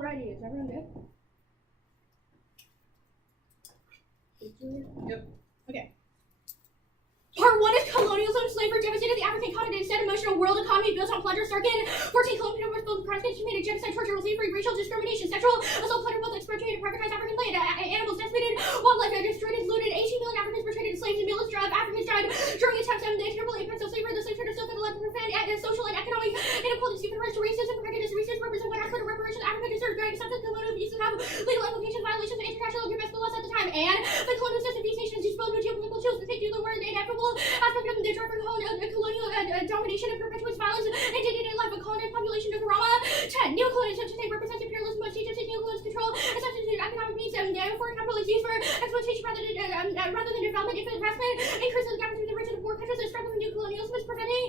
Alrighty, is everyone good? Yep. Okay. Part 1 is colonialism, slavery devastated the African continent, instead emotional world economy built on plunder, starken. 14 colonial crimes committed, genocide, torture, slavery, racial discrimination, sexual assault, plunder, both exploited, privatized African land, animals decimated, wildlife destroyed, looted, 18 million Africans portrayed as slaves, and millions of Africans died during attacks on the terrible impacts of slavery. The slave trade is still going to prevent social and economic inequality, human rights, racism, prejudice, research, represent what aspect of reparations Africa deserves, very accepted colonial abuse and have legal implications, violations of international agreements, laws at the time, and the colonial system, these nations disposed of geopolitical tools, particularly the word inevitable aspect of the driver colonial domination and perpetuates violence in day-to-day life of colonized population of Karama. 10. Neocolonialism today represents imperialism, which teaches neocolonial control and substitute economic means and foreign capital is used for exploitation rather than development, investment, increasing the gap between the rich and the poor countries that struggle with neocolonialism is preventing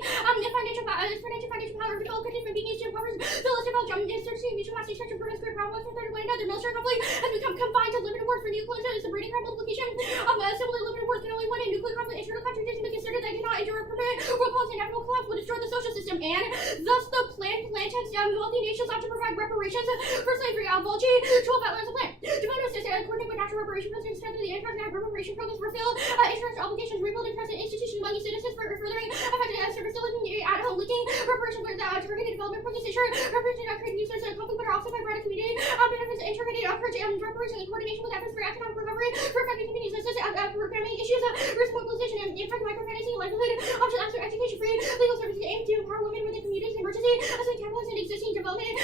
financial power of developed countries from being used to empower village development, insurgency, mutual mass destruction, burdens, great problems, and third land, other military conflict has become confined to limited wars for neocolonialism. It's a breeding ground multiplication of similar limited wars can only win in nuclear conflict. Internal contradictions make considered that cannot endure a permanent world policy and national collapse will destroy the social system, and thus the planned plantains wealthy nations ought to provide reparations for slavery. Volgi 12 outlines of plan. Development assistance coordinate with national reparation programs, strengthen the international reparation programs, fulfill international obligations, rebuilding present institutions among citizens for furthering effective service delivery at home, linking reparation with targeted development programs, ensure reparation of creating new sources of conflict but are offset by broader community benefits, integrated approach and reparation in coordination with efforts for economic recovery for affected communities, assist programming issues, risk mobilization and impact microfinancing, livelihood, options after education, free legal services aimed to empower women within communities in emergency, assist capitalists and existing development,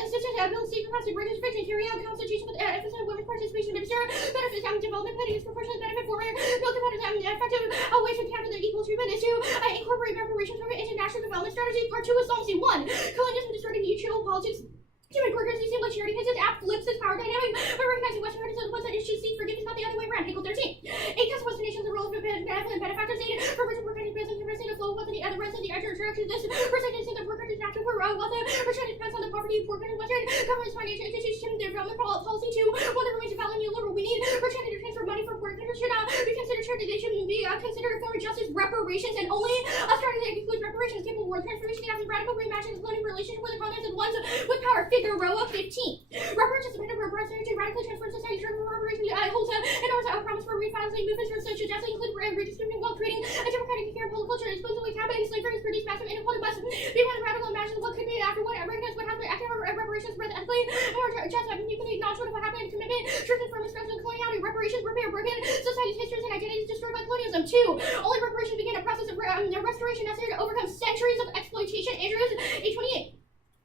assistance, build state capacity, bridges, fix and carry out constitution with emphasis on women's participation, administer benefits, development planning is proportionally benefit for no competitive effective ways to counter the equal treatment is to incorporate reparations from international development strategy. Part 2 is Solvency 1. Colonialism distorting mutual politics. Human workers seem like charity because its app flips its power dynamic by recognizing Western countries are the ones that should seek forgiveness, not the other way around. Article 13. 8 cuts Western nations the role of benefactors aid for rich and poor countries based on compressing the flow of wealth and the other rest of the other direction. This percentage of the poor countries natural for wealth percentage depends on the poverty of poor countries. Western governments financial institutions their development policy to one that remains valid and neoliberal. We need for China to transfer money from poor countries should not be considered charity. They should be considered a form of justice, reparations, and only a strategy that includes reparations capable of world transformation as a radical reimagine the colonial relationship with the colonists and ones with power. Figueroa 15. Reparations dependent on reparations to radically transform society. Driven reparations holds in order to promise for refinancing movements for social justice, include redistributing wealth, creating a democratic and fair political culture, exclusively cabinet slavery has produced massive inequality. Must be one of radical imagine what could be after what recognize what happened. Active reparations spread ethically or just people need knowledge what happened and commitment truth and firm structures of coloniality. Reparations repair broken society's histories and identities destroyed by colonialism. 2. Only reparations begin a process of restoration necessary to overcome centuries of exploitation. Andrews 828.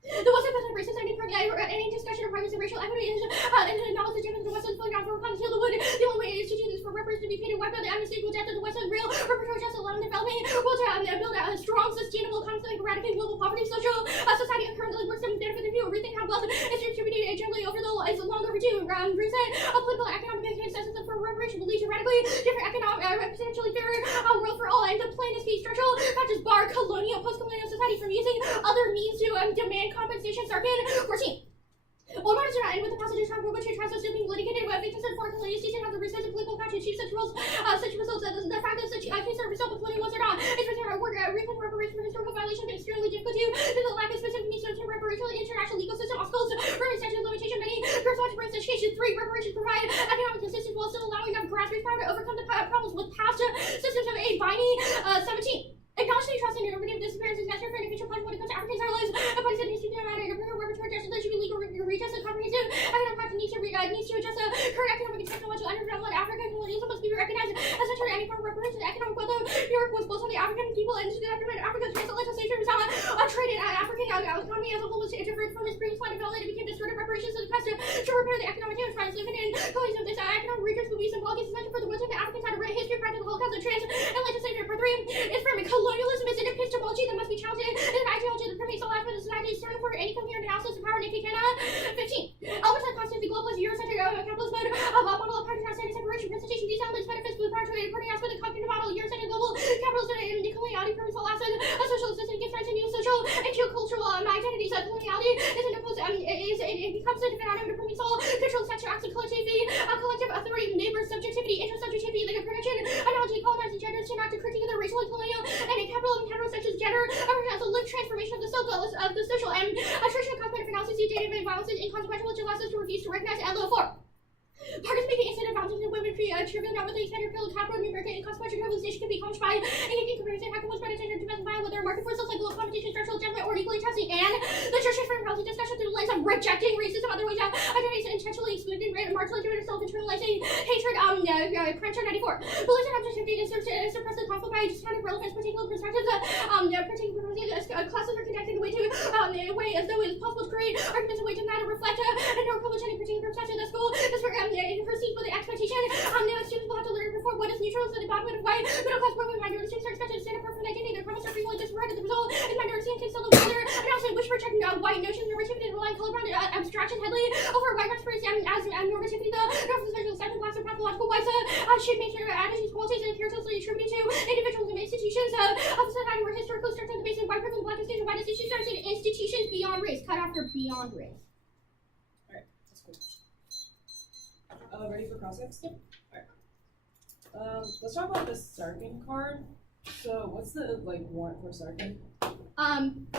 The Western peasant races any discussion of progress and racial equity is acknowledge the difference of the Western flowing down from Heal the Wood. The only way is to do this for reparations to be paid and wiped out the unmistakable death of the Western real repertoire justice allowing developing will to build a strong, sustainable, constantly eradicating global poverty, social society currently works to benefit the few. Rethink how wealth is distributed generally over the is long overdue. Recent political and economic consensus for reparation will lead to radically different economic, potentially fairer world for all. And the plan is key structural factors bar colonial, post-colonial society from using other means to demand compensation. Sarkin 14. Old matters are not end with the passage of Trump, which trials are still being litigated. If they consider foreign colonial station of the research of political country achieve such results, the fact that such cases are result of colonial ones or not, is for their work reclaim reparation for historical violation, but extremely difficult to the lack of specific means to reparation in the international legal system. Obstacles for statute of limitation. Many persons to bring such cases. 3. Reparations provide economic assistance while still allowing enough grassroots power to overcome the problems with past systems of aid. Binding 17. Acknowledge the trust and innovative disappearance is necessary for an official punch when it comes to African lives. A body said history and repertoire justice that should be legal, redress, and comprehensive. Economic practice needs to adjust the current economic and technological underdeveloped African colonialism must be recognized as such any form of reparations. The economic wealth of Europe was built on the African people and the African transatlantic slavery was not a trade in African economy as a whole was different from its previous line of development. It became distorted reparations to the past to repair the economic damage by living in colonialism. This economic redress will be symbolic. It's essential for the Western Africans had a great history, practice the Holocaust, the transatlantic slavery. Part 3 is from colonialism is an epistemology that must be challenged in an ideology that permeates all aspects of society, starting for any coherent analysis of power and cannot. 15. Almost constantly globalist Eurocentric capitalist mode of model of partisan separation, presentation, these elements benefits with preparatory reporting aspect of the cognitive model, Eurocentric global capitalism and coloniality permeates all aspects of social system, gives rise to new social and geocultural identities. Coloniality is an impulse, it becomes constitutive and animative permeates all, controlled sexual acts of collectivity, collective authority, neighbor subjectivity, intersubjectivity, like a production, analogy, colonizing genders to enact a critique of the racial and colonial, and a capital and heterosexual gender, as a lived transformation of the social, and attrition of cosmetic analysis, data and violence is inconsequential, which allows us to refuse to recognize and look for. Participating instead of bouncing to women trivial not with the extended pill capital numeric and consequential trivialization can be accomplished by in comparison hacker was better to depend on whether market forces like low competition, structural judgment, or equally testing, and the church is for policy discussion through the lens of rejecting racism, other ways out, identities intentionally excluding, marginalizing, self-internalizing, hatred, Cruncher 94. Beliefs and objectivity to suppress the conflict by discounting relevance, particular perspectives, classes are conducted in a way as though it is possible to create arguments in a way to matter, reflect, and no privilege any particular perspective of the school. This proceeds with the expectation students will have to learn to perform what is neutral, so the bottom of white, middle class, broken minority students are expected to stand up for an identity. Their comments are frequently disregarded. The result is minority students can still live together, and also which reject white notions, normativity, and rely on colorblind abstraction heavily over white experience as normativity. The normative second class of pathological whites should make their attitudes, qualities, and characteristics attributed to individuals and institutions of society were historically strict on the basis of white privilege, black distinction, white institutions, and institutions beyond race. Cut after beyond race. Alright, that's cool. Ready for cross-ex? Yep. Alright. Let's talk about this Sarkin card. So, what's the warrant for Sarkin?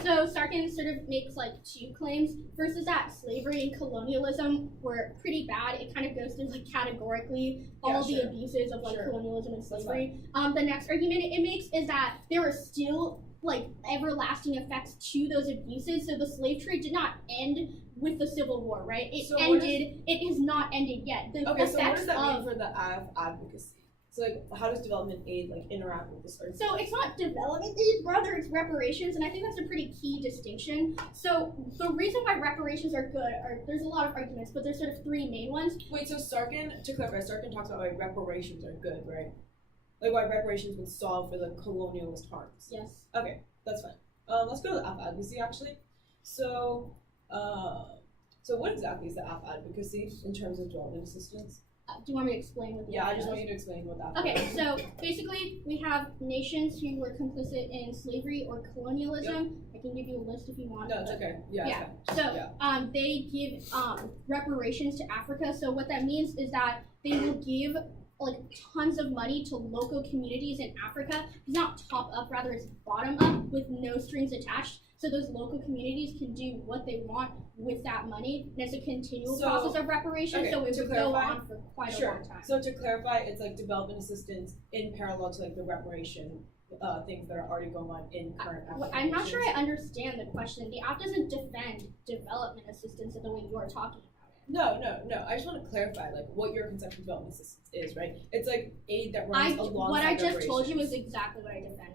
So Sarkin sort of makes two claims. First is that slavery and colonialism were pretty bad. It kind of goes through categorically all the abuses of colonialism and slavery. The next argument it makes is that there are still everlasting effects to those abuses. So the slave trade did not end with the Civil War, right? It ended. It has not ended yet. So what does that mean for the advocacy? So how does development aid interact with this argument? So it's not development aid, rather it's reparations, and I think that's a pretty key distinction. So the reason why reparations are good there's a lot of arguments, but there's sort of three main ones. Wait, so Sarkin, to clarify, Sarkin talks about why reparations are good, right? Why reparations would solve for the colonialist harms. Yes. Okay, that's fine. Let's go to the advocacy actually. So what exactly is the advocacy in terms of development assistance? Do you want me to explain what I just want you to explain what that is. Okay, so basically we have nations who were complicit in slavery or colonialism. Yep. I can give you a list if you want. No, it's okay. Yeah. So they give reparations to Africa. So what that means is that they will give tons of money to local communities in Africa. It's not top up, rather it's bottom up with no strings attached. So those local communities can do what they want with that money. And it's a continual process of reparation, so it would go on for quite a long time. So to clarify, it's development assistance in parallel to the reparation things that are already going on in current African I'm not sure I understand the question. The app doesn't defend development assistance in the way you are talking about it. No. I just want to clarify what your conception of development assistance is, right? It's aid that runs alongside what I just told you is exactly what I defended.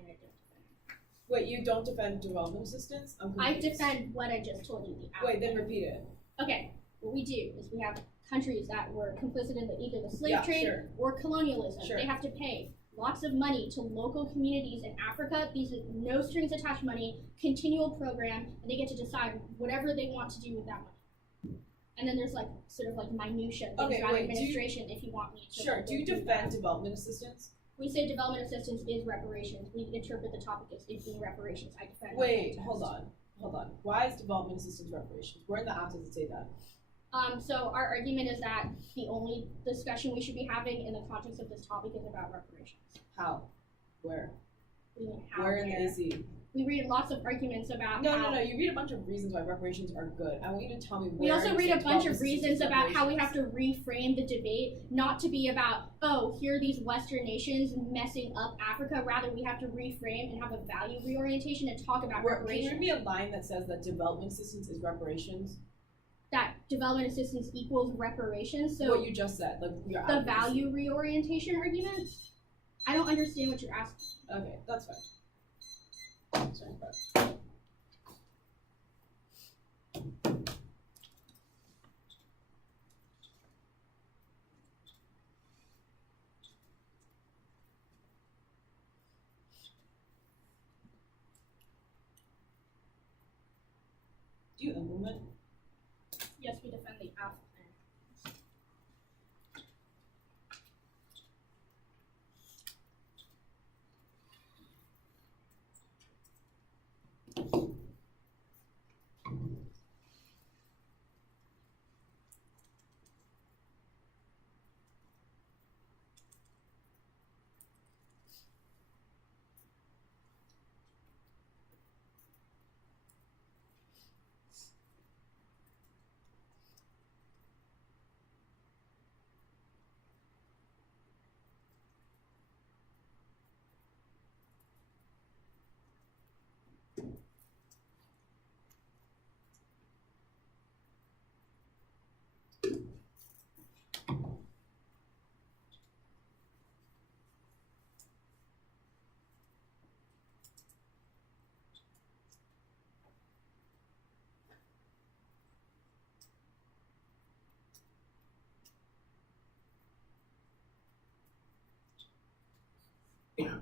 Wait, you don't defend development assistance? I defend what I just told you. Wait, then repeat it. Okay, what we do is we have countries that were complicit in either the slave trade or colonialism. They have to pay lots of money to local communities in Africa. These are no strings attached money, continual program, and they get to decide whatever they want to do with that money. And then there's minutia things around administration if you want me to. Sure. Do you defend development assistance? We say development assistance is reparations. We interpret the topic as it being reparations. I defend. Wait, hold on. Why is development assistance reparations? Where in the app does it say that? So our argument is that the only discussion we should be having in the context of this topic is about reparations. How? Where? Where in the AC? We read lots of arguments about No. You read a bunch of reasons why reparations are good. I want you to tell me where. We also read a bunch of reasons about how we have to reframe the debate, not to be about, here are these Western nations messing up Africa. Rather, we have to reframe and have a value reorientation and talk about reparations. Can you read me a line that says that development assistance is reparations? That development assistance equals reparations. So what you just said, your the value reorientation argument. I don't understand what you're asking. Okay, that's fine. Sorry, do you implement? Yes, we defend the app. Alright.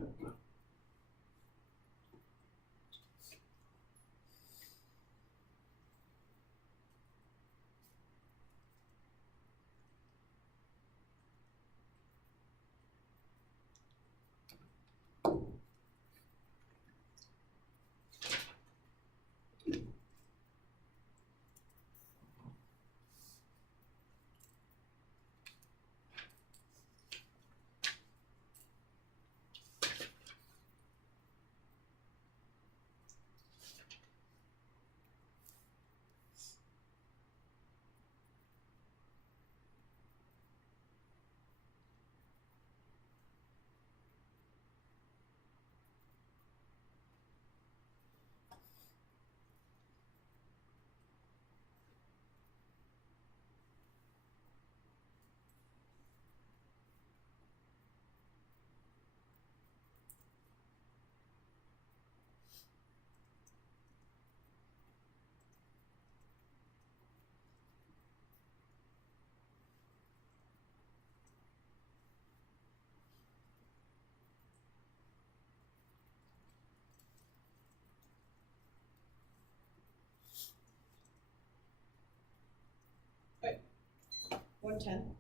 110.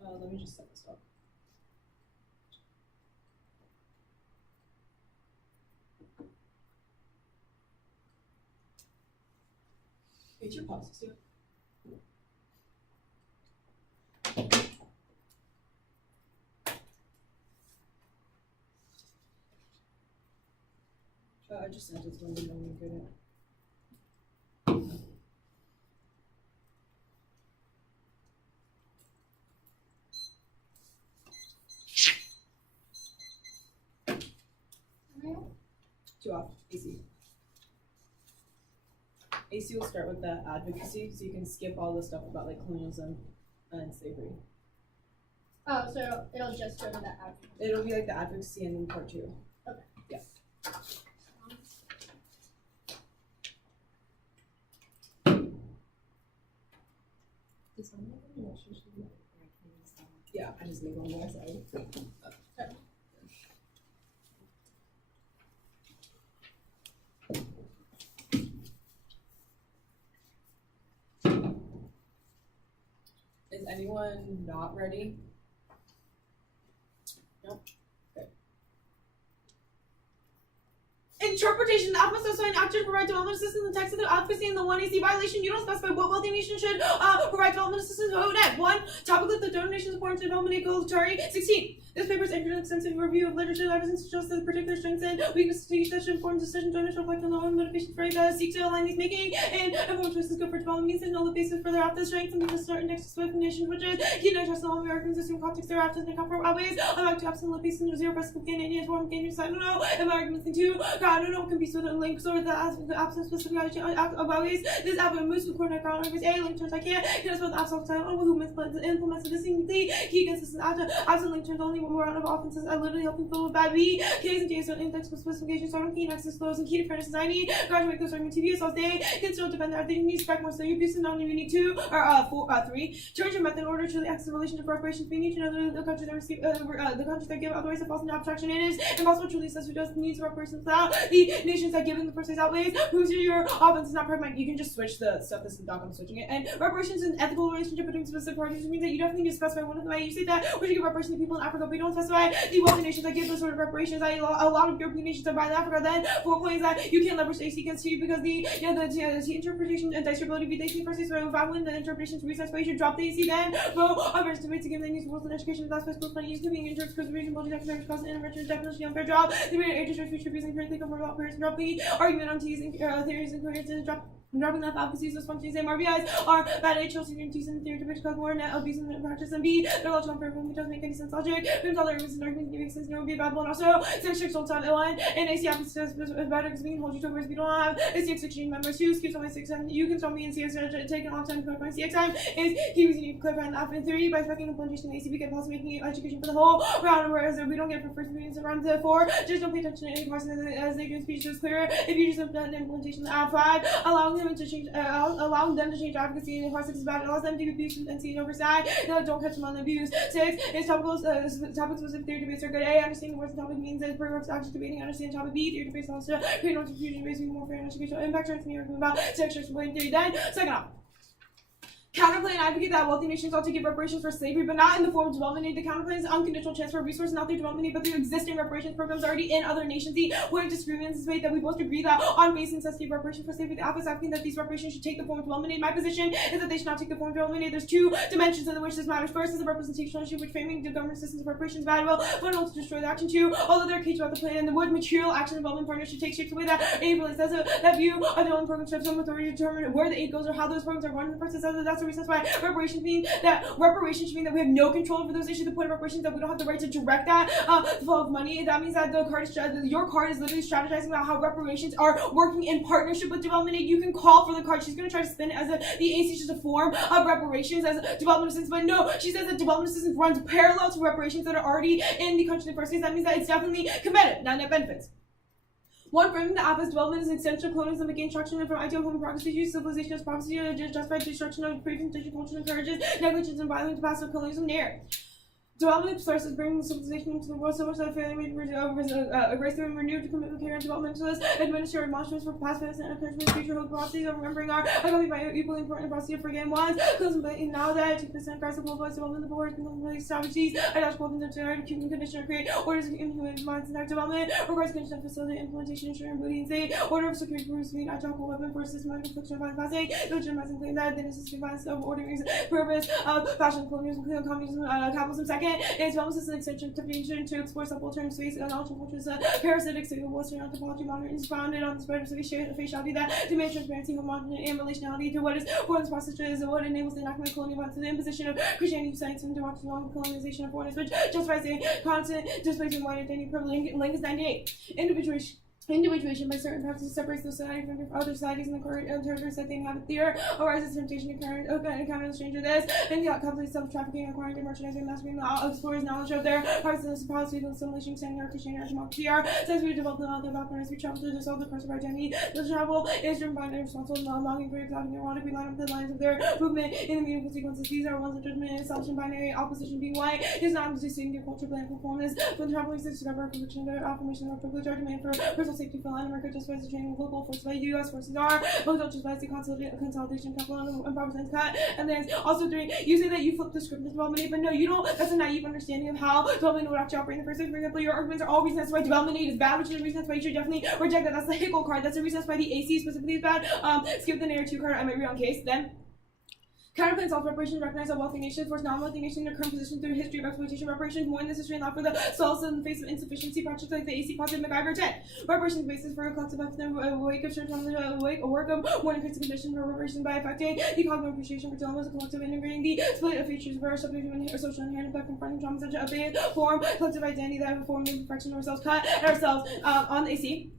Let me just set this up. It's your pauses here. I just sent it to them, I'm good at. Two off, AC. AC will start with the advocacy, so you can skip all the stuff about like colonialism and slavery. Oh, so it'll just go to that advocacy. It'll be like the advocacy and then part 2. Okay. Yeah. Yeah, I just need one more, sorry. Is anyone not ready? No? Okay. Interpretation. The alpha specifying actor to provide development assistance in the text of the advocacy in the 1AC violation. You don't specify what wealthy nation should provide development assistance. Vote at 1. Topic of the donations important to development equality. 16. This paper is entered an extensive review of literature that evidence suggests that particular strengths and weaknesses to each such important decision donors reflect on the own motivations for seek to align these making and informed choices good for development means and all the basis for their after strengths and because certain next definition which is key to trust in all American system context thereafter and comfort always like to absolute basis and zero breast can any form can I don't know and my arguments in 2 I don't know can be sort of links or the absence specific of always this album moves with coordinate ground is a link turns I can't as well the absolute time on who implements the distinctly key consistent after absent link turns only when we're out of offenses I literally help people with bad B K's and J's on index with specifications starting key nexus flows and key to fairness society graduate those argument TV so they can still defend their thing spec more so you abuse and non-unique 2 or 3 change your method in order to the access relationship reparations we need to know the countries that receive the countries that give otherwise it falls into abstraction it is impossible to release us who just needs reparations without the nations that give in the first place outweighs who's your offense is not pragmatic you can just switch the stuff this is doc I'm switching it and reparations is an ethical relationship between specific parties which means that you definitely need to specify one of them you say that we should give reparations to people in Africa but you don't specify the wealthy nations that give those sort of reparations a lot of European nations are by Africa then 4 points that you can't leverage AC against you because the interpretation and distributability be the AC first so if I win the interpretation to recess you should drop the AC then go others to give the news rules and education that's why school money is giving interest because reasonable economic cost and enrichment definition unfair job the rate of interest rate future abusing currently come from about players and drop the argument on T's and theories and careers to drop dropping left advocacies as functions and RBIs are bad HL senior T's and theory to which cause more net abuse in practice and B they're logical for everyone it doesn't make any sense logic there's other reasons arguments giving sense no would be a bad one also 6 don't have L1 and AC happens is better because we can hold you to whereas we don't have AC exchange members 2 skips only 6 and you can stop me and CS take a long time to clarify CX time is he was unique clarifying the alpha in theory by specing implementation of ACB can possibly making education for the whole round whereas we don't get for first meetings around to 4 just don't pay attention to any parts as they do speech is clearer if you just implement implementation of 5 allowing allowing them to change advocacy in class 6 is bad. It allows them to be abused and seen oversight. No, don't catch them on the abuse. 6 is topic specific theory debates are good. A, understanding what the topic means as per actions debating, understand topic. B, theory debates also create no confusion, basically more fair and educational impact, transmitting argument about sexual theory. Then, second off. Counterplay and advocate that wealthy nations ought to give reparations for slavery, but not in the form of development aid. The counterplay is unconditional transfer of resources, not through development aid, but through existing reparations programs already in other nations. The point of disagreement is that we both agree that on base necessity of reparations for slavery, the alpha is advocating that these reparations should take the form of development aid. My position is that they should not take the form of development aid. There's two dimensions in which this matters. First is a representational issue, which framing the government systems of reparations is valuable, but also to destroy the action. 2, although there are cases about the plan and the wood material action development partners should take shape the way that aid really says that view of development programs should have some authority to determine where the aid goes or how those programs are run in the first instance. That's the reason why reparations mean that we have no control over those issues. The point of reparations that we don't have the right to direct that the flow of money. That means that your card is literally strategizing about how reparations are working in partnership with development aid. You can call for the card. She's going to try to spin it as the AC is just a form of reparations as development assistance, but no, she says that development assistance runs parallel to reparations that are already in the country in the first place. That means that it's definitely competitive, not net benefits. 1, framing the alpha's development is an extension of colonialism against traction from ideal human progress to civilization as prophecy to justify destruction of previous culture encourages negligence and violence to passive colonialism narrative. Development sources bring civilization into the world so much that failure made erase and renewed to commit with care and developmentalists, administer admonishments for past events and encouragement future hope processes of remembering our economy by equally important process of forgetting once. Now that 2% price of globalized development, the board can strategies, ideological condition, human condition to create orders of inhuman minds and development, requires condition to facilitate implementation, ensuring booty and state, order of security for being agile weapon for systematic infliction of violence, passing, legitimizing claim that the necessary violence of ordering purpose of fashion, colonialism, communism, capitalism. Second, its development is an extension to vision to explore subaltern space and knowledge and cultures, parasitic signal Western anthropology modern is founded on the spread of faciality that demands transparency, homogeneity, and relationality to what is foreign processes and what enables the enactment of colonial violence to the imposition of Christianity, science, and democracy along with colonization of foreigners, which justifies the constant displacement of white identity privilege. Link is 98. Individuation by certain practices separates the society from other societies in the territories that they inhabit. There arises temptation to encounter the stranger. This and the complete self-trafficking, acquiring and merchandising, mastering the explorers' knowledge of their practices, policy, and assimilation, standing our Christianity, our democracy. Since we developed the knowledge of alchemists, we travel to dissolve the curse of our identity. The travel is driven by their responsible longing for exotic and erotic. We line up the lines of their movement in the meaningful sequences. These are ones of judgment and assumption, binary opposition being white. It is not distinct their culture, plan, performance. When traveling to discover a conviction, their affirmation of privilege, our demand for personal safety for Latin America justifies the training of local forces by U.S. forces are, but don't justifies the consolidation, capital, and providence cut. And then also 3, you say that you flip the script of development aid, but no, you don't. That's a naive understanding of how development aid would actually operate in the first place. For example, your arguments are all reasons that's why development aid is bad, which is the reason that's why you should definitely reject that. That's the Hickle card. That's the reason that's why the AC specifically is bad. Skip the narrative 2 card. I might read on case. Then counterplay self-reparations recognize that wealthy nations force non-wealthy nations in their current position through history of exploitation. Reparations more in this history and not for the solace in the face of insufficiency. Projects like the AC positive MacGyver 10. Reparations basis for a collective effort in the wake of church on the wake a work of more increased conditions for reparations by affecting the cognitive appreciation for dilemmas of collective integrating the split of features of our subject or social inherent effect confronting trauma such a big form collective identity that have a form of imperfection of ourselves cut at ourselves on the AC.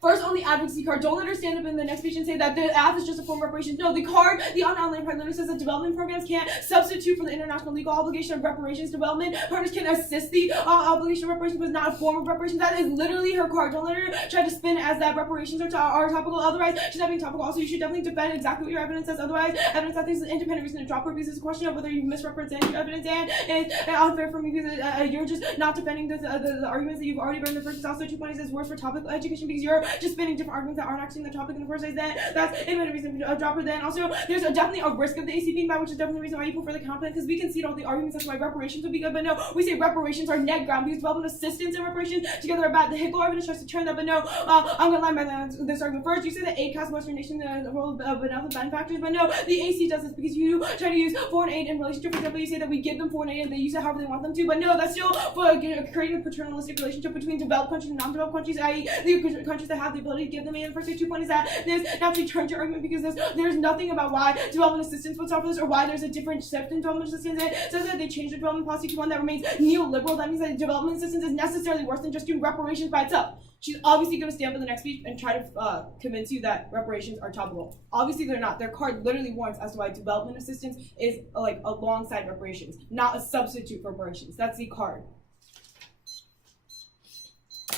First, on the advocacy card, don't let her stand up in the next page and say that the app is just a form of reparations. No, the card, the online part literally says that development programs can't substitute for the international legal obligation of reparations. Development partners can assist the obligation of reparations, but it's not a form of reparations. That is literally her card. Don't let her try to spin as that reparations are topical. Otherwise, she's not being topical. Also, you should definitely defend exactly what your evidence says. Otherwise, evidence that there's an independent reason to drop her because it's a question of whether you misrepresent your evidence, and it's unfair for me because you're just not defending the arguments that you've already brought in the first place. Also, 2 points is worse for topical education because you're just spinning different arguments that aren't actually in the topic in the first place. Then that's a reason to drop her. Then also there's definitely a risk of the AC being bad, which is definitely the reason why you prefer the counterplay, because we can see all the arguments that's why reparations would be good, but no, we say reparations are net ground because development assistance and reparations together are bad. The Hickle evidence tries to turn that, but no, I'm gonna line by this argument first. You say that aid casts Western nations the role of benevolent benefactors, but no, the AC does this because you try to use foreign aid in relationship. For example, you say that we give them foreign aid and they use it however they want them to, but no, that's still for creating a paternalistic relationship between developed countries and non-developed countries, i.e. the countries that have the ability to give them aid in the first place. 2 points is that this naturally turns your argument because there's nothing about why development assistance would stop this or why there's a different shift in development assistance. It says that they changed the development policy to one that remains neoliberal. That means that development assistance is necessarily worse than just doing reparations by itself. She's obviously going to stand up in the next speech and try to convince you that reparations are topical. Obviously they're not. Their card literally warns as to why development assistance is like alongside reparations, not a substitute for reparations. That's the card.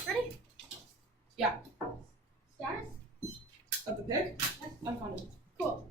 Ready? Yeah. Status? Of the pick? I found it. Cool.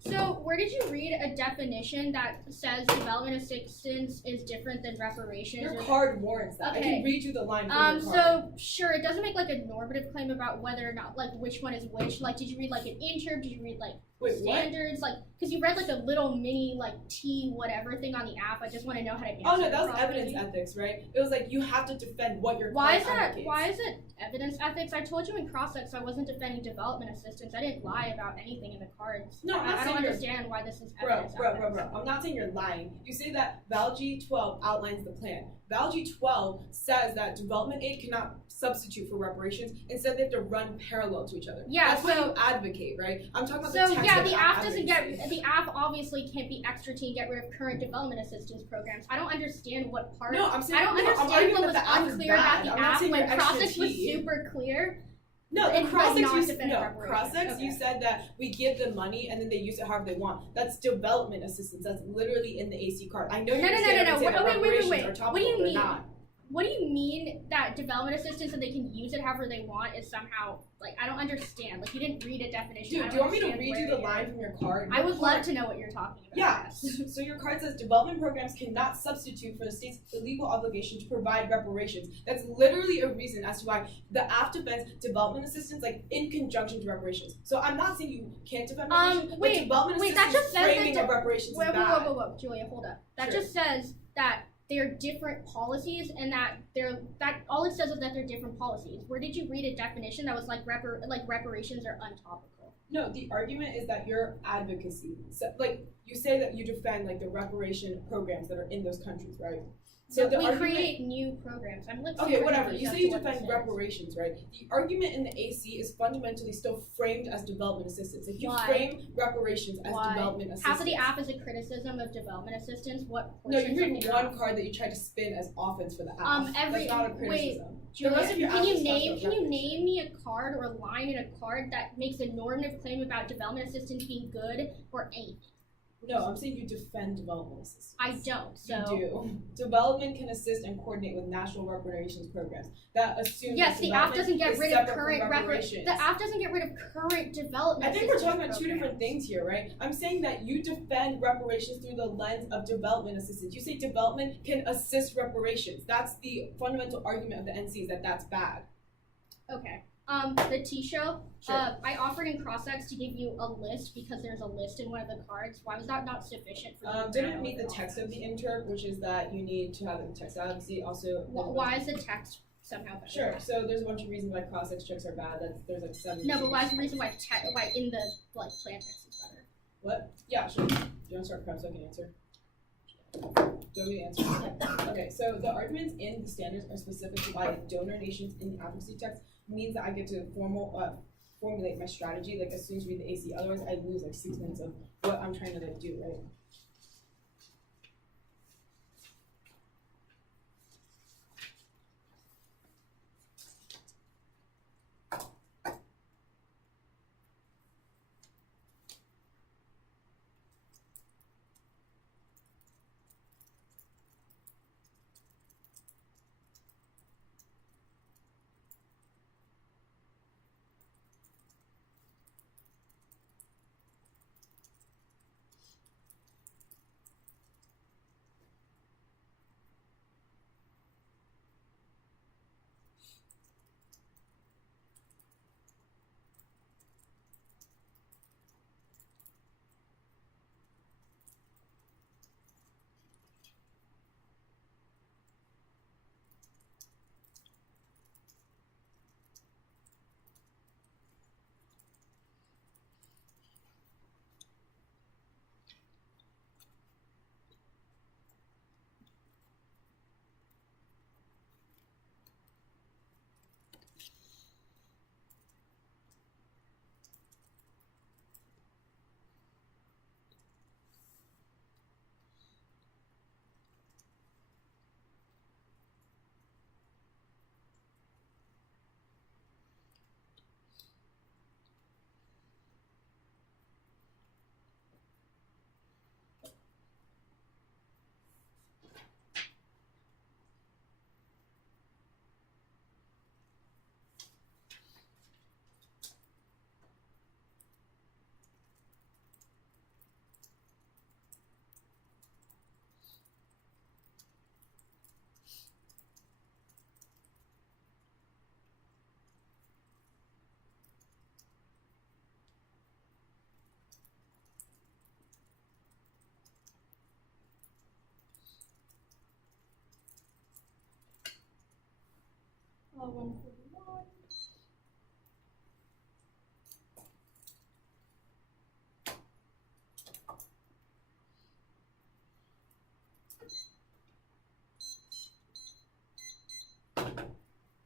So where did you read a definition that says development assistance is different than reparations? Your card warrants that. Okay. I can read you the line from your card. So sure, it doesn't make like a normative claim about whether or not like which one is which. Like, did you read like an interp? Did you read like standards? Like, because you read like a little mini like T whatever thing on the app. I just want to know how to answer. Oh no, that was evidence ethics, right? It was like you have to defend what your Why is card that? advocates. Why is it evidence ethics? I told you in cross-ex I wasn't defending development assistance. I didn't lie about anything in the cards. No, I'm not I saying don't you're- understand why this is evidence Bro. ethics. I'm not saying you're lying. You say that Val G12 outlines the plan. Val G12 says that development aid cannot substitute for reparations. Instead, they have to run parallel to each other. Yeah, That's so what you advocate, right? I'm talking about So the text yeah, of the app doesn't advocacy. get the app obviously can't be extra to get rid of current development assistance programs. I don't understand what part. No, I'm saying I don't I'm understand arguing what was that the app is unclear about bad. the I'm not app saying when you're extra cross-ex was T. super clear. No, And the cross-ex not you defend reparations. cross-ex Okay. you said that we give them money and then they use it however they want. That's development assistance. That's literally in the AC card. I know you're No. saying that Wait. reparations are What topical, do you they're mean? not. What do you mean that development assistance and they can use it however they want is somehow like I don't understand. Like you didn't read a definition. Dude, do you want me to read you the line from your card? I would love to know what you're talking about. Yeah. Yes. So your card says development programs cannot substitute for the state's legal obligation to provide reparations. That's literally a reason as to why the app defends development assistance like in conjunction to reparations. So I'm not saying you can't defend reparations, but development that assistance just says framing that of reparations is Whoa, bad. Julia, hold up. That Sure. just says that they're different policies and that all it says is that they're different policies. Where did you read a definition that was like reparations are untopical? No, the argument is that your advocacy, so, like you say that you defend like the reparation programs that are in those countries, right? So the we argument, create new programs. I'm like okay, super whatever. confused You as say to you what this defend is. reparations, right? The argument in the AC is fundamentally still framed as development assistance. Like you Why? frame reparations as Why? development assistance. Half of the app is a criticism of development assistance. What No, portions you of read the one app? card that you tried to spin as offense for the app. Every That's not a wait, criticism. Julia, The rest of your can app you is name special me a card or a line in a card that makes a normative claim about development assistance being good or anything? No, I'm saying you defend development assistance. I don't. So You do. Development can assist and coordinate with national reparations programs. That assumes yes, that the app development doesn't get is rid of separate from current reparations. the app doesn't get rid of current development. I think we're talking assistance about two different programs. things here, right? I'm saying that you defend reparations through the lens of development assistance. You say development can assist reparations. That's the fundamental argument of the NC is that that's bad. Okay. The T-show. Sure. I offered in cross-ex to give you a list because there's a list in one of the cards. Why was that not sufficient for you? to Didn't know meet the what text of the offers? interp, which is that you need to have the text advocacy. Also, Why is the text somehow better? Sure. So there's a bunch of reasons why cross-ex checks are bad. There's like 7. No, but why is the reason why why in the like plan text is better? What? Yeah, sure. Do you want to start prep so I can answer? Do you want me to answer? Okay, so the arguments in the standards are specific to why donor nations in the advocacy text means that I get to formulate my strategy like as soon as we read the AC. Otherwise, I lose like 6 minutes of what I'm trying to like do, right? 141.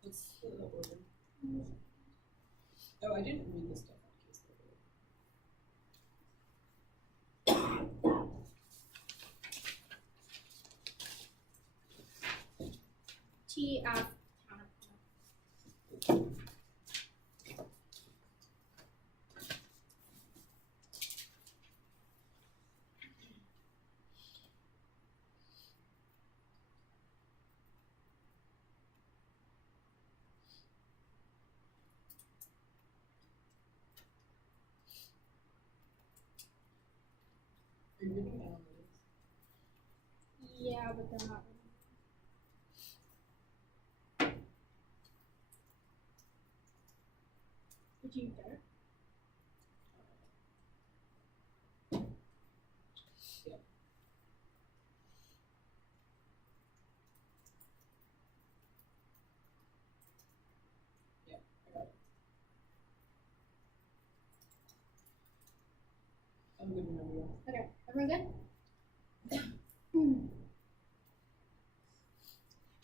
What's the order? Oh, I didn't read this stuff on case TF. Are you reading analytics? Yeah, but they're not. Did you get it? Yeah. Yeah, I got it. I'm good whenever you are. Okay, everyone good?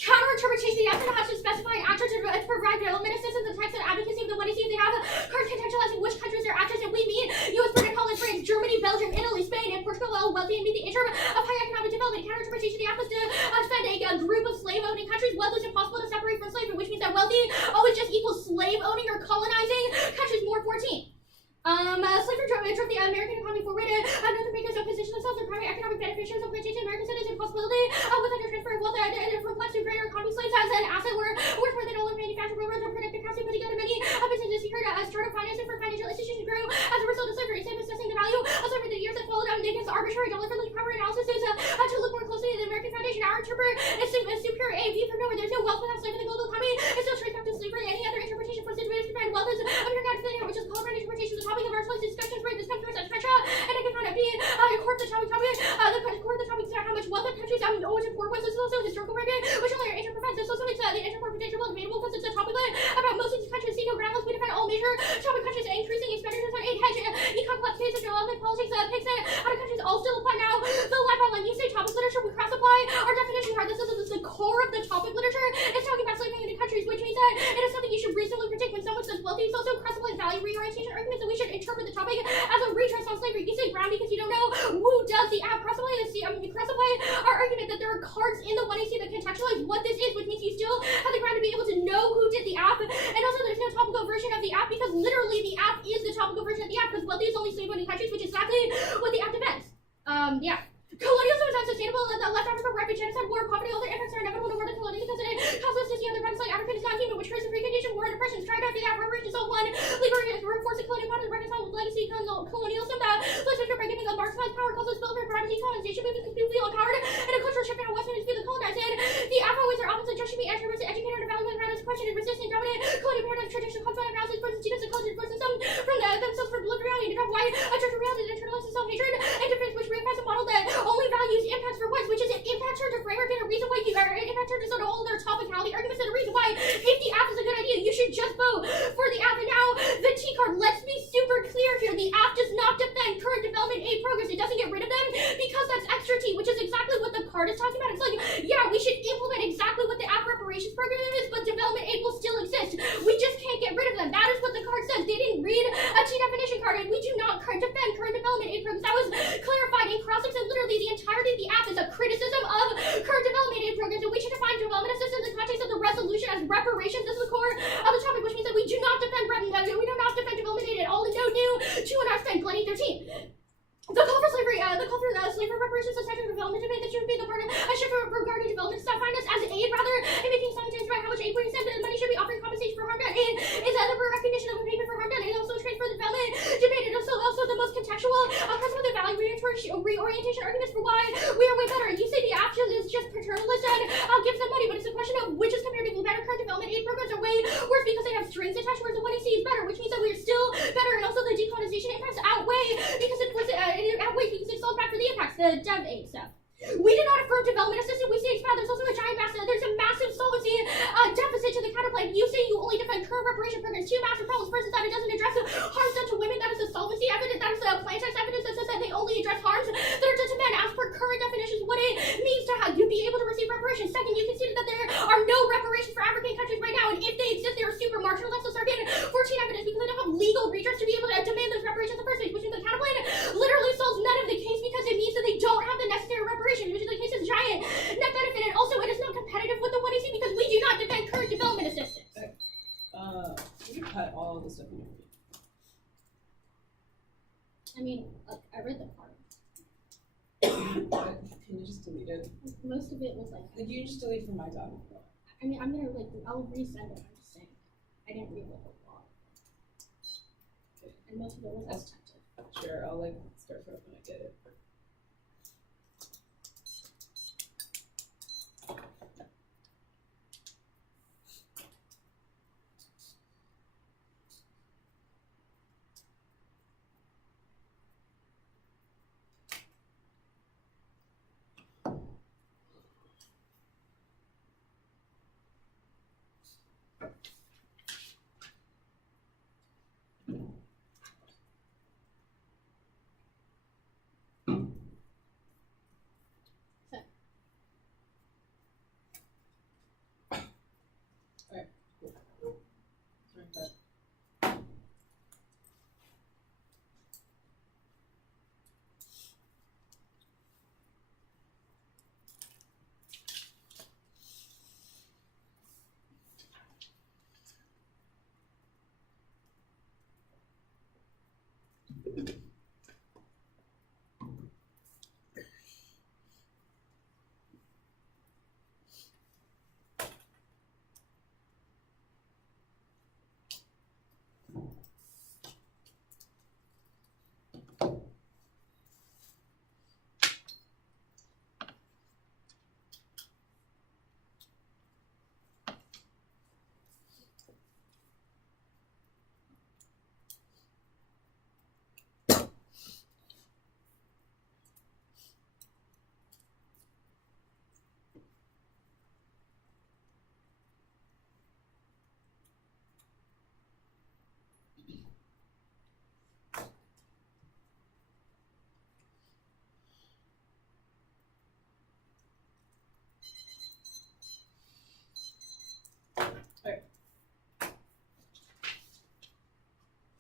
Counter-interpretation, the absent has to specify actors to provide development assistance in the text and advocacy of the what is they have cards contextualizing which countries are actors and we mean U.S., Britain, Holland, France, Germany, Belgium, Italy, Spain, and Portugal, while wealthy and meet the interim of high economic development. Counter-interpretation, the applicants to spend a group of slave-owning countries. Wealth is impossible to separate from slavery, which means that wealthy always just equals slave-owning or colonizing countries. More 14. Slavery drove the American economy forward. Northern makers position themselves as primary economic beneficiaries of plantation. American citizens impossibility with the transfer of wealth from blacks to greater economy. Slaves as an asset were worth more than all of manufactured railroads or productive capacity put together. Many businesses secured startup financing for financial institutions grew as a result of slavery. Instead of assessing the value of slavery the years that followed, Lincoln's arbitrary dollar for proper analysis is to look more closely at the American foundation. Our interpreter is superior. A view from nowhere. There's no wealth without slavery. The global economy is still traced back to slavery. Any other interpretation for situated to find wealth is underground failure, which is called interpretation. The topic of our slice discussions right this comes from Petra, and I can find out core the topic the core of the topic is how much wealth countries owe to poor ones. This is also a historical record, which only our interprofesses. This also makes the interpretation well debatable because it's a topic about most of these countries. See no ground we defend all major topic countries increasing expenditures on aid, hedge, econ, collective, development, politics, picks it out of countries all still apply now. The lab outline you say topic literature, we cross apply our definition card. This is the core of the topic literature. It's talking about slavery into countries, which means that it is something you should reasonably predict when someone says wealthy. It's also cross apply value reorientation arguments that we should interpret the topic as a redress on slavery. You say brown because you don't know who does the app. Cross apply our argument that there are cards in the 1AC that contextualize what this is, which means you still have the ground to be able to know who did the app. And also there's no topical version of the app because literally the app is the topical version of the app because wealthy is only slave-owning countries, which is exactly what the app defends. Yeah. Colonialism is unsustainable. The left Africa rapid genocide, war, poverty, all their impacts are inevitable to war the colonies because it causes us to see other parts like Africa is not human, which creates a precondition, war and oppression. Trying to be that reparation is all one. Legal reinforce the colonial power to reconcile with legacy colonialism that let's take by giving a marginalized power causes build for privacy colonization movement because people feel empowered and a cultural shift in how Westerners feel the colonized. And the Afro-Ways are opposite just should be answered educated and development paradigms question and resistant dominant colonial paradigms traditional conflict analysis versus students and culture versus some from themselves for delivery reality to drive white a church of reality that internalizes self-hatred and difference which reifies a model that only values impacts for whites, which is an impact her to framework and a reason why you are impact her to sort of all their topicality arguments and a reason why if the app is a good idea you should just vote for the app. And now the T card, let's be super clear here, the app does not defend current development aid programs. It doesn't get rid of them because that's extra T, which is exactly what the card is talking about. It's like, yeah, we should implement exactly what the app reparations program is, but development aid will still exist. We just can't get rid of them. That is what the card says. They didn't read a T definition card, and we do not defend current development aid programs. That was clarified in cross-ex, and literally the entirety of the app is a criticism of current development aid programs, and we should define development assistance in the context of the resolution as reparations. This is the core of the topic, which means that we do not defend development aid at all, and no new 2.5 spend Glenny 13. The call for slavery, slavery reparations, society development debate that should be the part of a shift regarding development stop finance as aid rather and making scientists about how much aid brings in. The money should be offering compensation for harm done. Aid is the recognition of a payment for harm done, and also transfer the development debate, and also the most contextual principle of the value reorientation arguments for why we are way better. You say the action is just paternalist and give them money, but it's a question of which is comparatively better. Current development aid programs are way worse because they have strings attached, whereas the one you see is better, which means that we are still better, and also the decolonization impacts outweigh because it outweighs because it falls back for the impacts, the dev aid stuff. We do not affirm development assistance. We say expand. There's also a massive solvency deficit to the counterplan. You say you only defend current reparation programs. Two massive problems. First is that it doesn't address harms done to women. That is the solvency evidence. That is the plaintiff's evidence that says that they only address harms that are done to men. As per current definitions, what it means to have you be able to receive reparations. Second, you conceded that there are no reparations for African countries right now, and if they exist, they are super marginalized. So start getting 14 evidence because they don't have legal redress to be able to demand those reparations in the first place, which means the counterplan literally solves none of the case because it means that they don't have the necessary reparations, which is the case is giant net benefit, and also it is not competitive with the 1AC because we do not defend current development assistance. You cut all of the stuff in your read. I mean, like, I read the part. Can you just delete it? Most of it was like, You just delete from my topic. I mean, I'm gonna like, I'll resend it. I'm just saying, I didn't read the whole lot, and most of it was extensive. Sure, I'll like start from when I get it.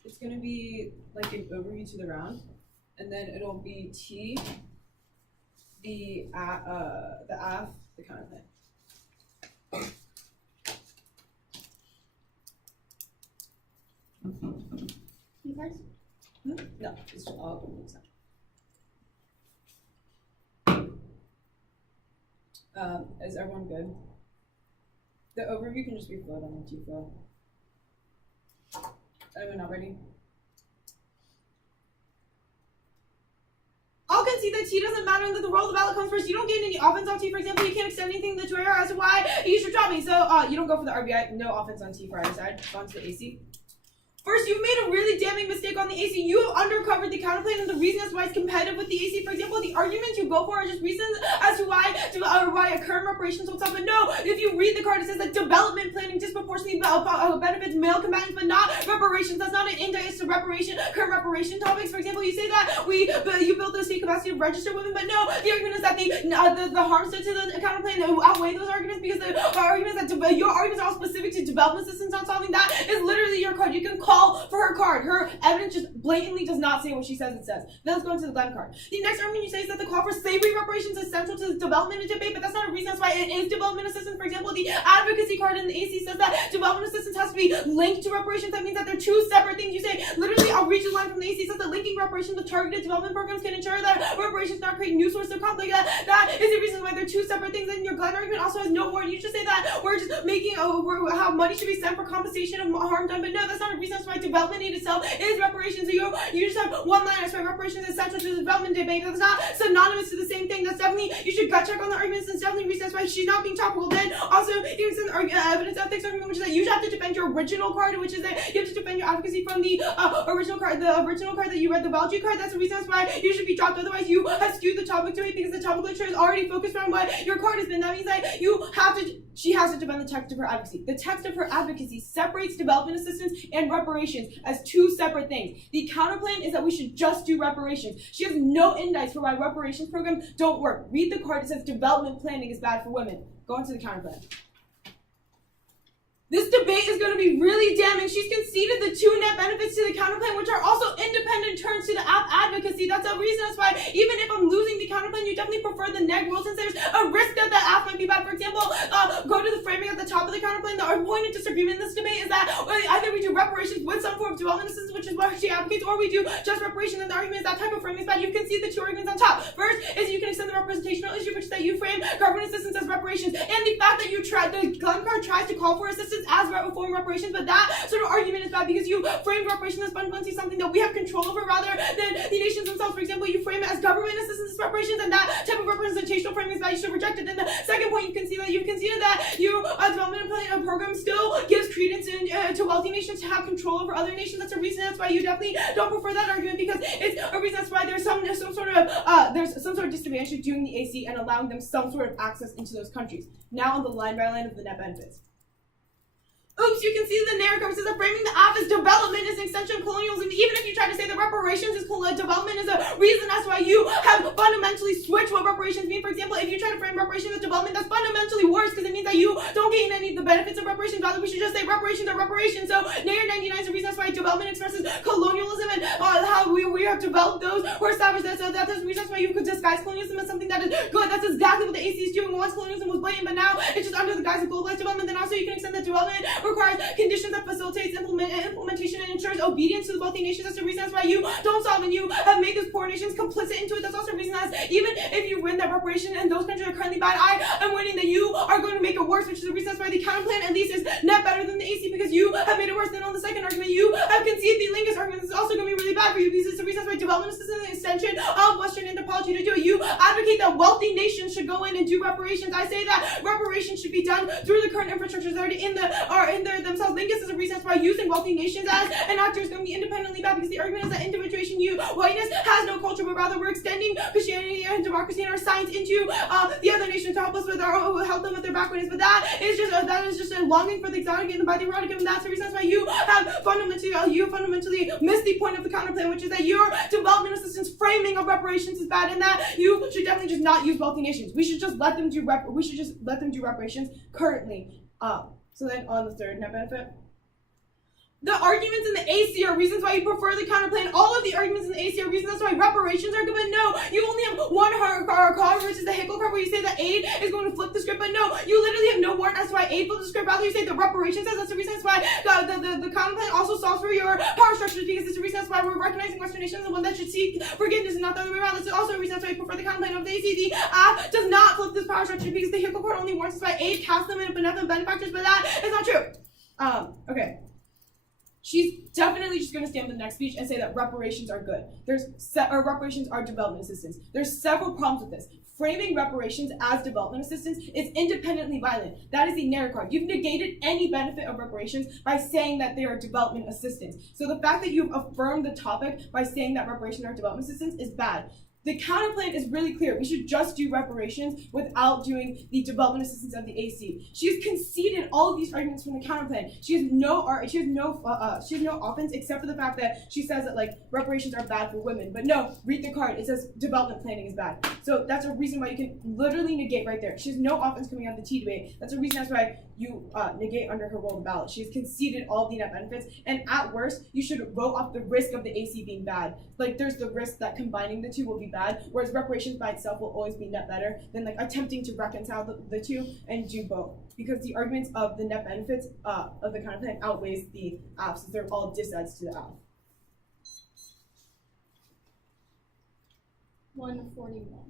It's gonna be like an overview to the round, and then it'll be T, the AF, the counterplan. You first? No, it's just all of them. Is everyone good? The overview can just be flowed on the T flow. Anyone not ready? I'll concede that T doesn't matter and that the roll of the ballot comes first. You don't gain any offense on T, for example. You can't extend anything to her as to why you should drop me. So you don't go for the RBI. No offense on T for either side. On to the AC. First, you've made a really damning mistake on the AC. You have undercovered the counterplan, and the reason as why it's competitive with the AC. For example, the arguments you go for are just reasons as to why a current reparations will stop. But no, if you read the card, it says that development planning disproportionately benefits male combatants, but not reparations. That's not an index to current reparation topics. For example, you say that you build the state capacity of registered women, but no, the argument is that the harms done to the counterplan outweigh those arguments because the arguments that your arguments are all specific to development assistance on solving that is literally your card. You can call for her card. Her evidence just blatantly does not say what she says it says. Then let's go into the Glenn card. The next argument you say is that the call for slavery reparations is central to the development debate, but that's not a reason. That's why it is development assistance. For example, the advocacy card in the AC says that development assistance has to be linked to reparations. That means that they're two separate things. You say, literally, I'll read you the line from the AC. It says that linking reparations with targeted development programs can ensure that reparations not create new sources of conflict. That is the reason why they're two separate things. And your Glenn argument also has no more. You just say that we're just making how money should be sent for compensation of harm done, but no, that's not a reason. That's why development aid itself is reparations. So you just have one line. That's why reparations is central to the development debate. That's not synonymous to the same thing. That's definitely, you should gut check on the arguments. That's definitely reasons why she's not being topical. Then also, you can send evidence ethics argument, which is that you have to defend your original card, which is that you have to defend your advocacy from the original card that you read, the Belgian card. That's the reason why you should be dropped. Otherwise, you have just do the topic debate because the topic lecture is already focused on what your card has been. That means that she has to defend the text of her advocacy. The text of her advocacy separates development assistance and reparations as two separate things. The counterplan is that we should just do reparations. She has no insights for why reparations programs don't work. Read the card. It says development planning is bad for women. Go into the counterplan. This debate is going to be really damning. She's conceded the two net benefits to the counterplan, which are also independent terms to the advocacy. That's a reason. That's why even if I'm losing the counterplan, you definitely prefer the neg rule since there's a risk that the app might be bad. For example, go to the framing at the top of the counterplan. The point of disagreement in this debate is that either we do reparations with some form of development assistance, which is what she advocates, or we do just reparations. And the argument is that type of framing is bad. You can see the two arguments on top. First is you can extend the representational issue, which is that you frame government assistance as reparations, and the fact that the Glenn card tries to call for assistance as reform reparations, but that sort of argument is bad because you frame reparations as fundamentally something that we have control over rather than the nations themselves. For example, you frame it as government assistance as reparations, and that type of representational framing is bad. You should reject it. Then the second point, you can see that your development plan program still gives credence to wealthy nations to have control over other nations. That's a reason. That's why you definitely don't prefer that argument because it's a reason. That's why there's some sort of disadvantage to doing the AC and allowing them some sort of access into those countries. Now on the line by line of the net benefits. Oops, you can see the narrative says that framing the app as development is an extension of colonialism. Even if you try to say that reparations is development is a reason that's why you have fundamentally switched what reparations mean. For example, if you try to frame reparations as development, that's fundamentally worse because it means that you don't gain any of the benefits of reparations. Rather, we should just say reparations are reparations. So, Nair 99 is the reason that's why development expresses colonialism and how we have developed those who are established that. So that's the reason that's why you could disguise colonialism as something that is good. That's exactly what the AC is doing. Once colonialism was blatant, but now it's just under the guise of globalized development. Then also you can extend that development requires conditions that facilitates implementation and ensures obedience to the wealthy nations. That's the reason that's why you don't solve and you have made those poor nations complicit into it. That's also the reason that even if you win that reparation and those countries are currently bad, I am winning that you are going to make it worse, which is the reason that's why the counterplan at least is net better than the AC because you have made it worse. Then on the second argument, you have conceded the linguist argument. This is also going to be really bad for you because it's the reason that's why development assistance is an extension of Western anthropology to do it. You advocate that wealthy nations should go in and do reparations. I say that reparations should be done through the current infrastructures that are in there themselves. Linguists is a reason that's why using wealthy nations as an actor is going to be independently bad because the argument is that individuation, whiteness has no culture, but rather we're extending Christianity and democracy and our science into the other nations to help them with their backgrounds. But that is just a longing for the exotic and by the erotic, and that's the reason that's why you have fundamentally missed the point of the counterplan, which is that your development assistance framing of reparations is bad, and that you should definitely just not use wealthy nations. We should just let them do reparations currently. So then on the third net benefit. The arguments in the AC are reasons why you prefer the counterplan. All of the arguments in the AC are reasons that's why reparations are good, but no, you only have one card versus the Hickle card where you say that aid is going to flip the script, but no, you literally have no warrant as to why aid flips the script. Rather, you say the reparations says that's the reason that's why the counterplan also solves for your power structures because it's the reason that's why we're recognizing Western nations as the one that should seek forgiveness and not the other way around. That's also a reason that's why you prefer the counterplan of the AC. The app does not flip this power structure because the Hickle card only warrants that's why aid casts them in benevolent benefactors, but that is not true. Okay. She's definitely just going to stand up in the next speech and say that reparations are good. Reparations are development assistance. There's several problems with this. Framing reparations as development assistance is independently violent. That is the narrative card. You've negated any benefit of reparations by saying that they are development assistance. So the fact that you've affirmed the topic by saying that reparations are development assistance is bad. The counterplan is really clear. We should just do reparations without doing the development assistance of the AC. She has conceded all of these arguments from the counterplan. She has no offense except for the fact that she says that reparations are bad for women. But no, read the card. It says development planning is bad. So that's a reason why you can literally negate right there. She has no offense coming out of the T debate. That's a reason that's why you negate under her roll of ballot. She has conceded all of the net benefits, and at worst, you should vote off the risk of the AC being bad. There's the risk that combining the two will be bad, whereas reparations by itself will always be net better than attempting to reconcile the two and do both. Because the arguments of the net benefits of the counterplan outweighs the apps, since they're all disadds to the app. 141.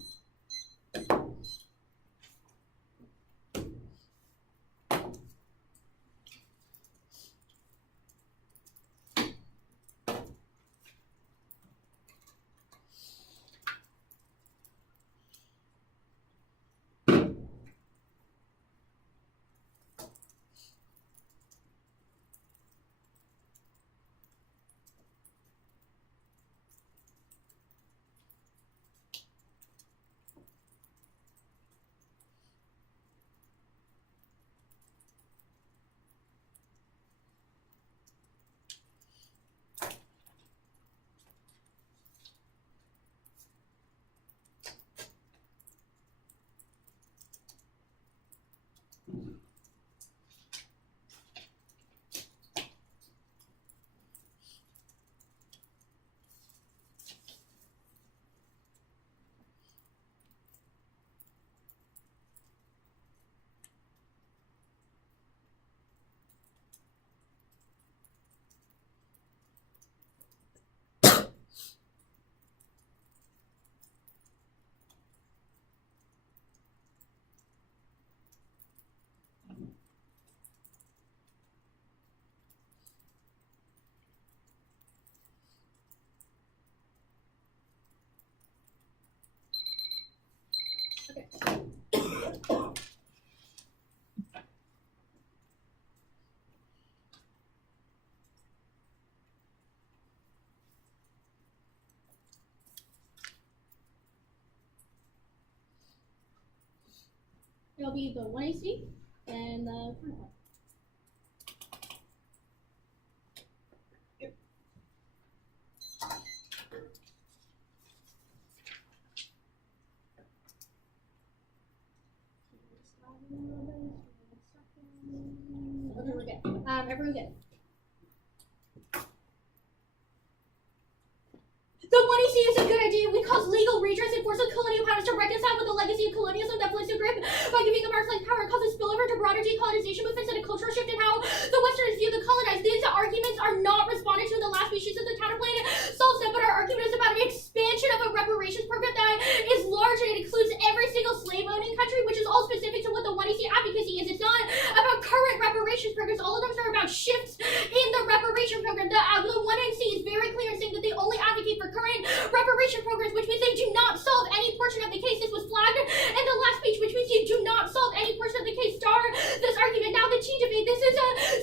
It'll be the 1AC and the counterpart. Okay, we're good. Everyone good. The 1AC is a good idea. We cause legal redress and force the colonial powers to reconcile with the legacy of colonialism that plays a grip by giving American power. It causes spillover to broader decolonization movements and a cultural shift in how the Westerners view the colonized. These arguments are not responded to in the last species of the counterplane solves them, but our argument is about an expansion of a reparations program that is large and it includes every single slave-owning country, which is all specific to what the 1AC advocacy is. It's not about current reparations programs. All of them are about shifts in the reparation program. The 1AC is very clear in saying that they only advocate for current reparation programs, which means they do not solve any portion of the case. This was flagged in the last speech, which means you do not solve any portion of the case. Star this argument. Now the T debate. This is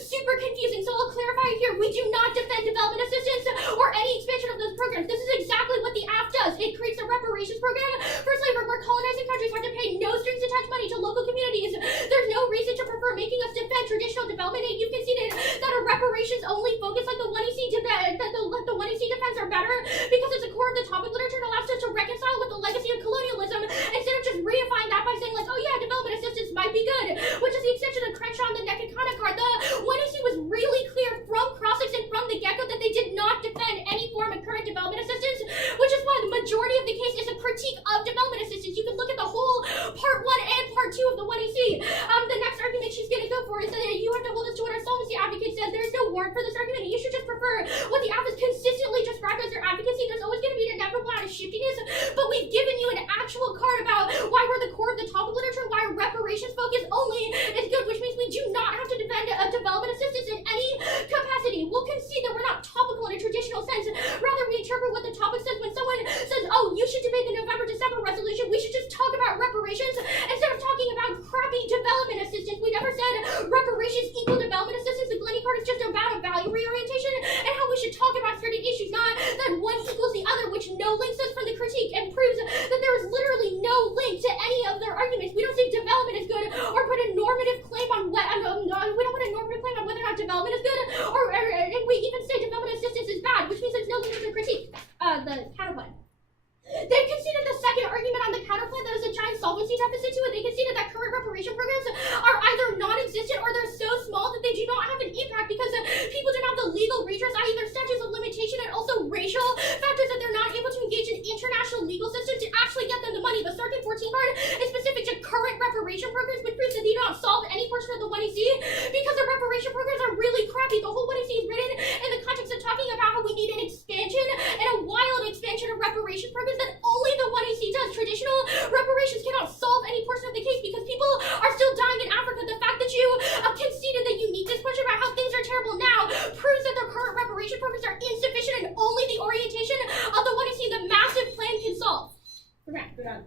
super confusing, so I'll clarify here. We do not defend development assistance or any expansion of those programs. This is exactly what the AF does. It creates a reparations program for slavery where colonizing countries have to pay no strings attached money to local communities. There's no reason to prefer making us defend traditional development aid. You've conceded that a reparations only focus like the 1AC that the 1AC defense are better because it's a core of the topic literature and allows us to reconcile with the legacy of colonialism instead of just reifying that by saying like, oh yeah, development assistance might be good, which is the extension of Crenshaw and the Nekakana card. The 1AC was really clear from Crossix and from the get-go that they did not defend any form of current development assistance, which is why the majority of the case is a critique of development assistance. You can look at the whole part 1 and part 2 of the 1AC. The next argument she's going to go for is that you have to hold us to what our solvency advocate says. There's no warrant for this argument. You should just prefer what the app is consistently described as their advocacy. There's always going to be an inevitable amount of shiftiness, but we've given you an actual card about why we're the core of the topic literature, why reparations focus only is good, which means we do not have to defend development assistance in any capacity. We'll concede that we're not topical in a traditional sense. Rather, we interpret what the topic says. When someone says, oh, you should debate the November-December resolution, we should just talk about reparations instead of talking about crappy development assistance. We never said reparations equal development assistance. The Glennie card is just about a value reorientation and how we should talk about certain issues, not that one equals the other, which no links us from the critique and proves that there is literally no link to any of their arguments. We don't say development is good or put a normative claim on what we don't put a normative claim on whether or not development is good, or we even say development assistance is bad, which means there's no link to the critique. The counterplan. They conceded the second argument on the counterplan that is a giant solvency deficit to it. They conceded that current reparation programs are either non-existent or they're so small that they do not have an impact because people don't have the legal redress, i.e. their statutes of limitation, and also racial factors that they're not able to engage in international legal system to actually get them the money. The Circuit 14 card is specific to current reparation programs, which proves that they do not solve any portion of the 1AC because the reparation programs are really crappy. The whole 1AC is written in the context of talking about how we need an expansion and a wild expansion of reparation programs that only the 1AC does. Traditional reparations cannot solve any portion of the case because people are still dying in Africa. The fact that you conceded that you need this question about how things are terrible now proves that the current reparation programs are insufficient and only the orientation of the 1AC, the massive plan, can solve. We're done.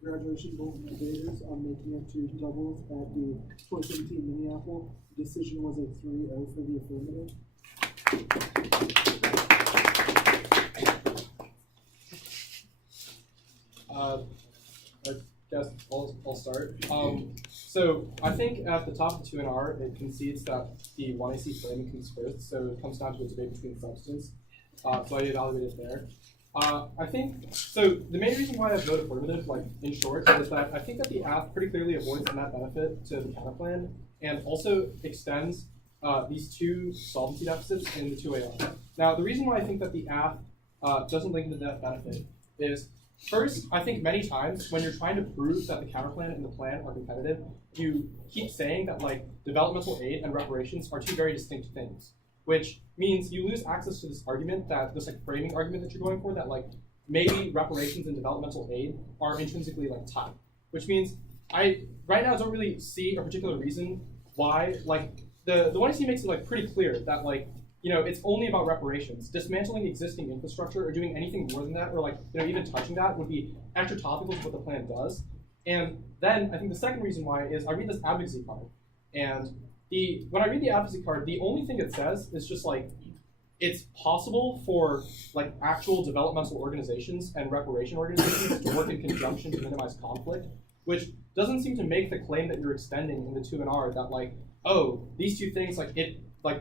Congratulations, both debaters, on making it to doubles at the 2017 Minneapolis. The decision was a 3-0 for the affirmative. I guess I'll start. So I think at the top of 2NR, it concedes that the 1AC framing comes first, so it comes down to a debate between substance. So I evaluated there. I think, so the main reason why I vote affirmative, like in short, is that I think that the app pretty clearly avoids the net benefit to the counterplan and also extends these two solvency deficits in the 2AR. Now, the reason why I think that the app doesn't link the net benefit is, first, I think many times when you're trying to prove that the counterplan and the plan are competitive, you keep saying that like developmental aid and reparations are two very distinct things, which means you lose access to this argument, that this like framing argument that you're going for, that like maybe reparations and developmental aid are intrinsically like tied, which means I right now don't really see a particular reason why like the 1AC makes it like pretty clear that like, you know, it's only about reparations. Dismantling existing infrastructure or doing anything more than that, or like, you know, even touching that would be extra topical to what the plan does. And then I think the second reason why is I read this advocacy card, and when I read the advocacy card, the only thing it says is just like, it's possible for like actual developmental organizations and reparation organizations to work in conjunction to minimize conflict, which doesn't seem to make the claim that you're extending in the 2NR that like, oh, these two things, like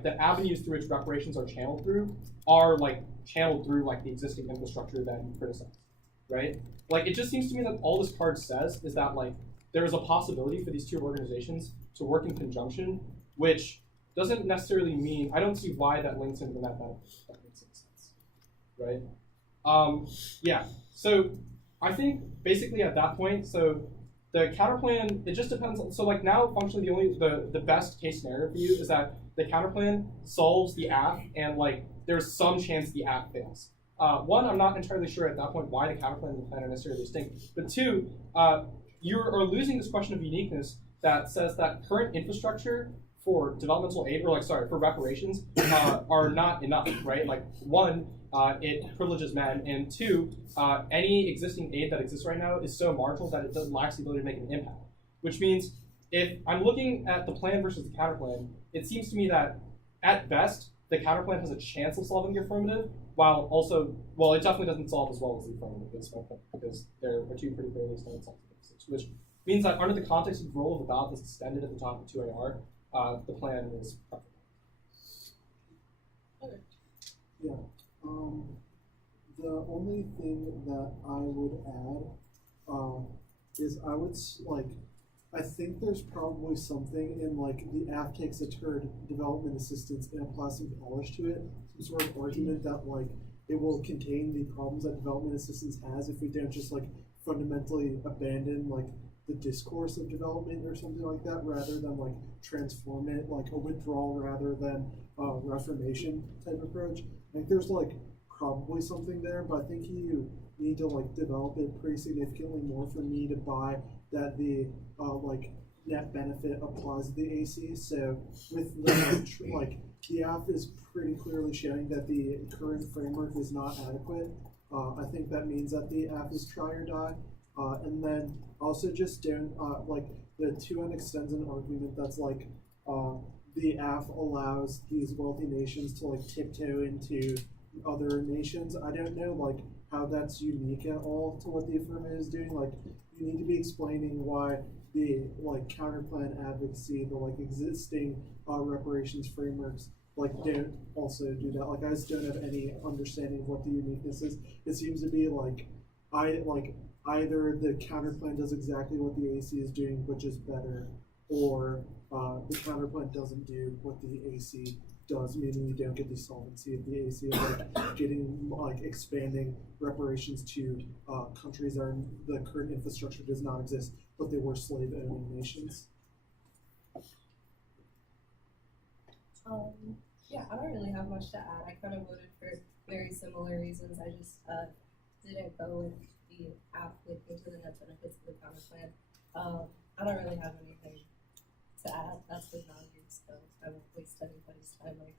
the avenues through which reparations are channeled through are like channeled through like the existing infrastructure that you criticize, right? Like it just seems to me that all this card says is that like there is a possibility for these two organizations to work in conjunction, which doesn't necessarily mean, I don't see why that links into the net benefit, if that makes any sense, right? Yeah, so I think basically at that point, so the counterplan, it just depends on, so like now functionally the best case scenario for you is that the counterplan solves the app and like there's some chance the app fails. One, I'm not entirely sure at that point why the counterplan and the plan are necessarily distinct, but two, you are losing this question of uniqueness that says that current infrastructure for developmental aid, or like, sorry, for reparations, are not enough, right? Like one, it privileges men, and two, any existing aid that exists right now is so marginal that it lacks the ability to make an impact. Which means, if I'm looking at the plan versus the counterplan, it seems to me that, at best, the counterplan has a chance of solving the affirmative, while also, well, it definitely doesn't solve as well as the affirmative, because there are two pretty clearly extended substances, which means that under the context of the role of the ballot that's extended at the top of 2AR, the plan is preferable. Yeah. The only thing that I would add is I think there's probably something in like the app takes a turn development assistance and applies some polish to it, some sort of argument that like it will contain the problems that development assistance has if we don't just like fundamentally abandon like the discourse of development or something like that, rather than like transform it like a withdrawal rather than a reformation type approach. I think there's like probably something there, but I think you need to like develop it pretty significantly more for me to buy that the like net benefit applies to the AC. So with the like the app is pretty clearly showing that the current framework is not adequate. I think that means that the app is try or die. And then also just don't, like the 2N extends an argument that's like the app allows these wealthy nations to like tiptoe into other nations. I don't know like how that's unique at all to what the affirmative is doing. Like you need to be explaining why the like counterplan advocacy, the like existing reparations frameworks like don't also do that. Like I just don't have any understanding of what the uniqueness is. It seems to be like either the counterplan does exactly what the AC is doing, but just better, or the counterplan doesn't do what the AC does, meaning you don't get the solvency of the AC of like getting like expanding reparations to countries that are the current infrastructure does not exist, but they were slave-owning nations. Yeah, I don't really have much to add. I kind of voted for very similar reasons. I just didn't go with the app linking to the net benefits of the counter plan. I don't really have anything to add. That's the values, so I won't waste anybody's time like